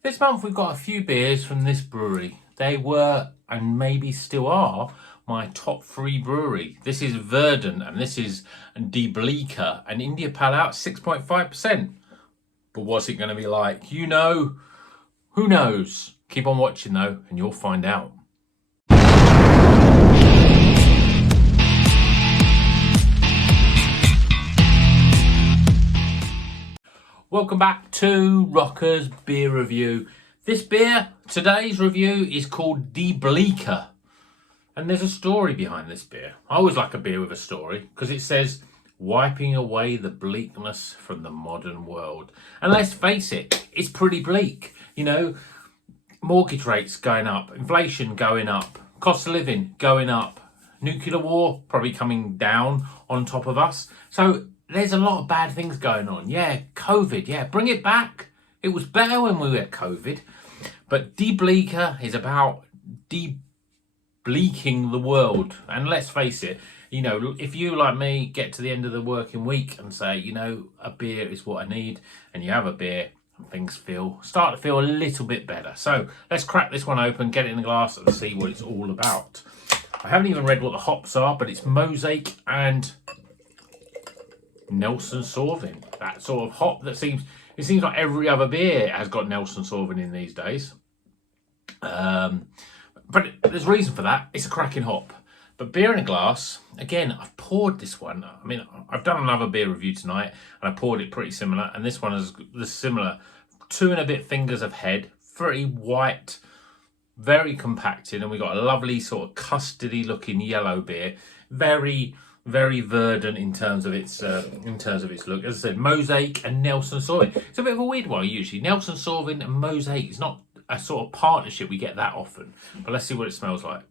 This month we've got a few beers from this brewery. They were, and maybe still are, my top 3 brewery. This is Verdant and this is De-Bleaker, an India Pale Ale, 6.5%. But what's it going to be like? You know, who knows? Keep on watching though and you'll find out. Welcome back to Rocker's Beer Review. This beer, today's review, is called Debleaker. And there's a story behind this beer. I always like a beer with a story because it says, wiping away the bleakness from the modern world. And let's face it, it's pretty bleak. You know, mortgage rates going up, inflation going up, cost of living going up, nuclear war probably coming down on top of us. So there's a lot of bad things going on. Yeah, COVID, yeah, bring it back. It was better when we were at COVID. But Debleaker is about de-bleaking the world. And let's face it, you know, if you, like me, get to the end of the working week and say, you know, a beer is what I need, and you have a beer, and things start to feel a little bit better. So let's crack this one open, get it in the glass, and see what it's all about. I haven't even read what the hops are, but it's Mosaic and Nelson Sauvin. That sort of hop that seems like every other beer has got Nelson Sauvin in these days. But there's a reason for that. It's a cracking hop. But beer in a glass, again, I've poured this one. I mean, I've done another beer review tonight and I poured it pretty similar. And this one is similar. 2 and a bit fingers of head, very white, very compacted. And we got a lovely sort of custardy looking yellow beer. Very verdant in terms of its look. As I said, Mosaic and Nelson Sauvin. It's a bit of a weird one usually. Nelson Sauvin and Mosaic is not a sort of partnership we get that often. But let's see what it smells like.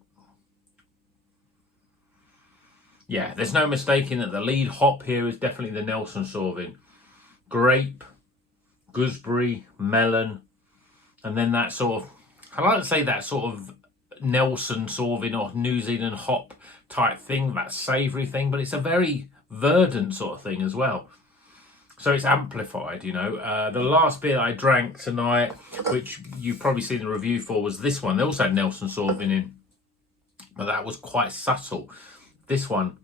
Yeah, there's no mistaking that the lead hop here is definitely the Nelson Sauvin. Grape, gooseberry, melon, and then that sort of, I like to say that sort of Nelson Sauvin or New Zealand hop type thing, that savoury thing, but it's a very verdant sort of thing as well. So it's amplified, you know. The last beer that I drank tonight, which you've probably seen the review for, was this one. They also had Nelson Sauvin in, but that was quite subtle. This one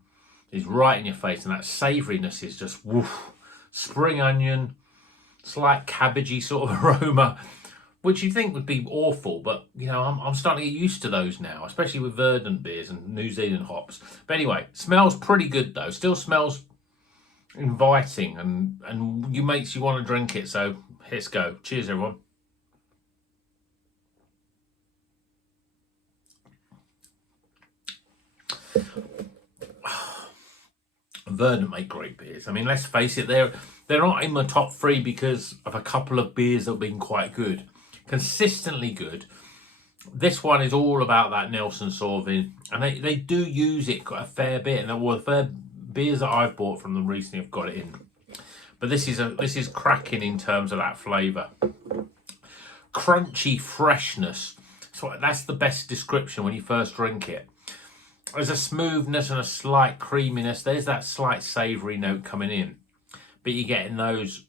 is right in your face, and that savouriness is just woof. Spring onion, slight cabbagey sort of aroma, which you think would be awful, but you know, I'm starting to get used to those now, especially with verdant beers and New Zealand hops. But anyway, smells pretty good though. Still smells inviting, and you makes you want to drink it. So let's go. Cheers, everyone. Verdant make great beers. I mean, let's face it, they're not in my top 3 because of a couple of beers that have been quite good, consistently good. This one is all about that Nelson Sauvin, and they do use it quite a fair bit. And the fair beers that I've bought from them recently have got it in. But this is cracking in terms of that flavour, crunchy freshness. So that's the best description when you first drink it. There's a smoothness and a slight creaminess. There's that slight savoury note coming in. But you're getting those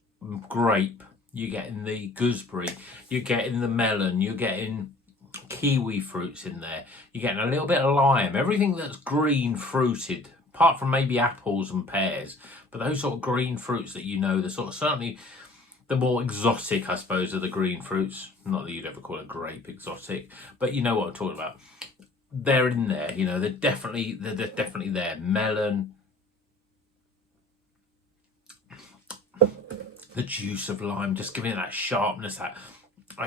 grape, you're getting the gooseberry, you're getting the melon, you're getting kiwi fruits in there. You're getting a little bit of lime. Everything that's green fruited, apart from maybe apples and pears. But those sort of green fruits that you know, the sort of certainly the more exotic, I suppose, of the green fruits. Not that you'd ever call a grape exotic, but you know what I'm talking about. They're in there, you know, they're definitely there. Melon, the juice of lime, just giving it that sharpness, that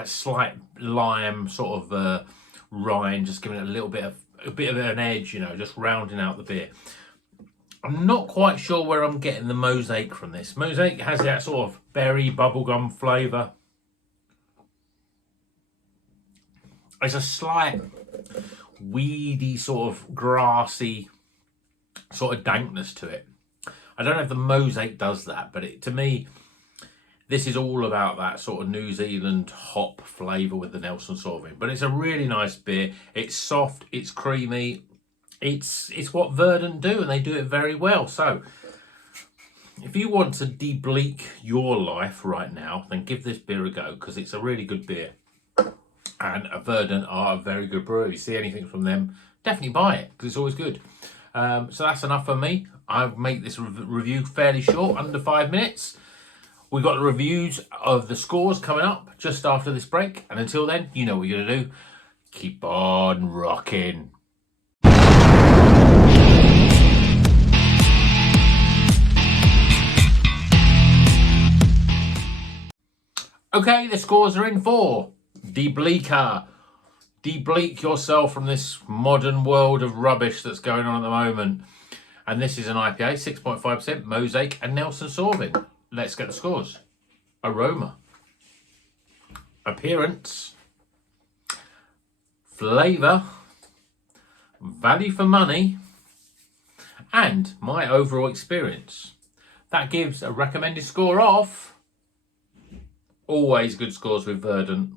slight lime sort of rind, just giving it a bit of an edge, you know, just rounding out the beer. I'm not quite sure where I'm getting the Mosaic from this. Mosaic has that sort of berry bubblegum flavour. There's a slight weedy, sort of grassy, sort of dankness to it. I don't know if the Mosaic does that, but to me, this is all about that sort of New Zealand hop flavour with the Nelson Sauvin. But it's a really nice beer. It's soft, it's creamy. It's what Verdant do, and they do it very well. So if you want to de-bleak your life right now, then give this beer a go, because it's a really good beer. And Verdant are a very good brewery. If you see anything from them, definitely buy it, because it's always good. So that's enough for me. I'll make this review fairly short, under 5 minutes. We've got the reviews of the scores coming up just after this break. And until then, you know what you're going to do. Keep on rocking. Okay, the scores are in for Debleaker. De-bleak yourself from this modern world of rubbish that's going on at the moment. And this is an IPA, 6.5%, Mosaic and Nelson Sauvin. Let's get the scores. Aroma, appearance, flavour, value for money, and my overall experience. That gives a recommended score of, always good scores with Verdant.